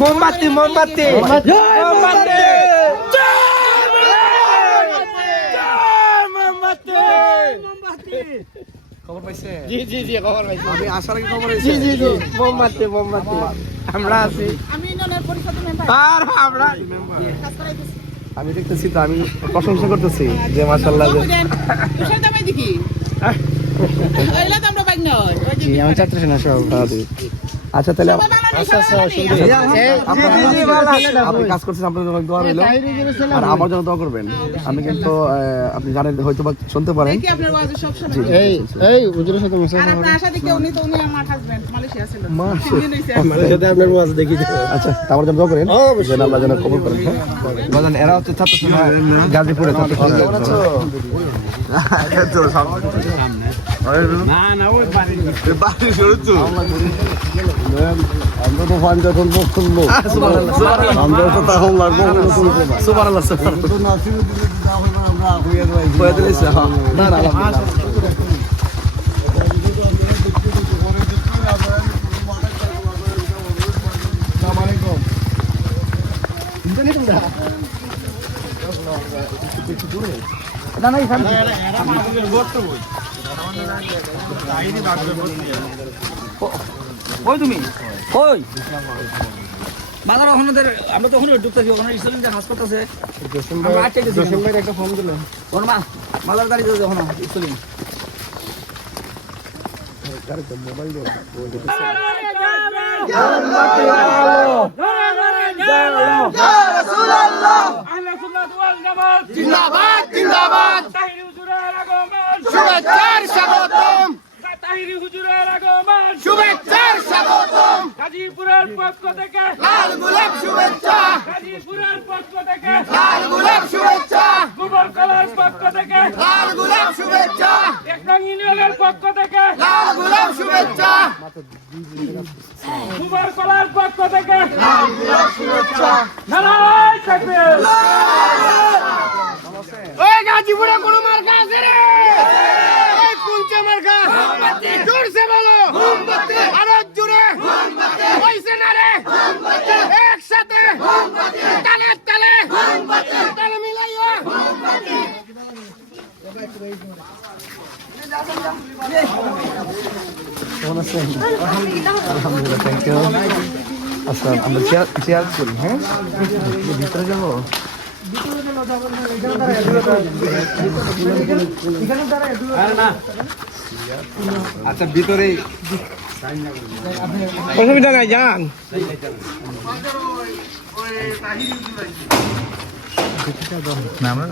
মোমবাতি মোমবাতি মোমবাতি খবর পাইছে? জি জি জি খবর পাইছি। আমি আসার আগে খবর পাইছি। জি জি জি মোমবাতি মোমবাতি আমরা আছি। আমি ইউনিয়নের পরিষদ মেম্বার। আর আমরা আমি দেখতেছি তো, আমি প্রশংসা করতেছি যে মাশাআল্লাহ যে তুষার দামাই দেখি এলা তো আমরা বাইক নয়। জি আমি ছাত্র সেনা সভাপতি। আচ্ছা তাহলে আপনি কাজ করছেন, আপনার জন্য দোয়া রইল আর আমার জন্য দোয়া করবেন। আমি কিন্তু আপনি জানেন হয়তো বা শুনতে পারেন। এই হুজুরের সাথে আপনার ওয়াজ দেখি। আচ্ছা আমার জন্য দোয়া করেন যেন আল্লাহ যেন কবুল করেন। বাজান এরা হচ্ছে ছাত্র সেনা গাজীপুরে ছাত্র সেনা। না না ওই বাড়ি শুরু তো আমরা তো ফান যখন বক করবো আমরা তো তখন লাগবো সুবহানাল্লাহ সুবহানাল্লাহ নাসির দিলে না হইবা আমরা হইয়া যাই হইয়া দিলেছ না না আসসালামু আলাইকুম ইন্টারনেট তোমরা না না এখানে আমাদের বট তো বই আইনি বাগবে কই তুমি কই মাদার ওখানদের আমরা তো ওখানে ঢুকতেছি, ওখানে ইসলামিক যে হাসপাতাল আছে আমরা আটকে দিছি। জসিম ভাই একটা ফোন দিলেন কোন মা মাদার গাড়ি যাচ্ছে ওখানে ইসলামিক গাড়ি তো মোবাইল দিয়ে ইয়া রাসূলুল্লাহ আহলে সুন্নাত ওয়াল জামাত জিন্দাবাদ জিন্দাবাদ তাহিরি হুজুরের আগমন শুভেচ্ছার স্বাগতম তাহিরি হুজুরের আগমন শুভেচ্ছার স্বাগতম গাজীপুরের পক্ষ থেকে লাল গোলাপ শুভেচ্ছা গাজীপুরের পক্ষ থেকে লাল গোলাপ শুভেচ্ছা গোবর কলার পক্ষ থেকে লাল গোলাপ শুভেচ্ছা একনং ইউনিয়নের পক্ষ থেকে লাল গোলাপ শুভেচ্ছা গোবর কলার পক্ষ থেকে লাল গোলাপ শুভেচ্ছা নারায়ে তাকবীর। ওই গাজীপুরে কোন মার্কা আছে রে? এই কুলচা মার্কা মোমবাতি জোরসে বলো মোমবাতি আরো জোরে মোমবাতি কইছে না রে মোমবাতি একসাথে মোমবাতি তালে তালে মোমবাতি তালে মিলাইও মোমবাতি। কেমন আছেন? আলহামদুলিল্লাহ থ্যাংক ইউ। আচ্ছা আমরা চেয়ার করি। হ্যাঁ ভিতরে যাবো আচ্ছা ভিতরে অসুবিধা নাই যান। না আমরা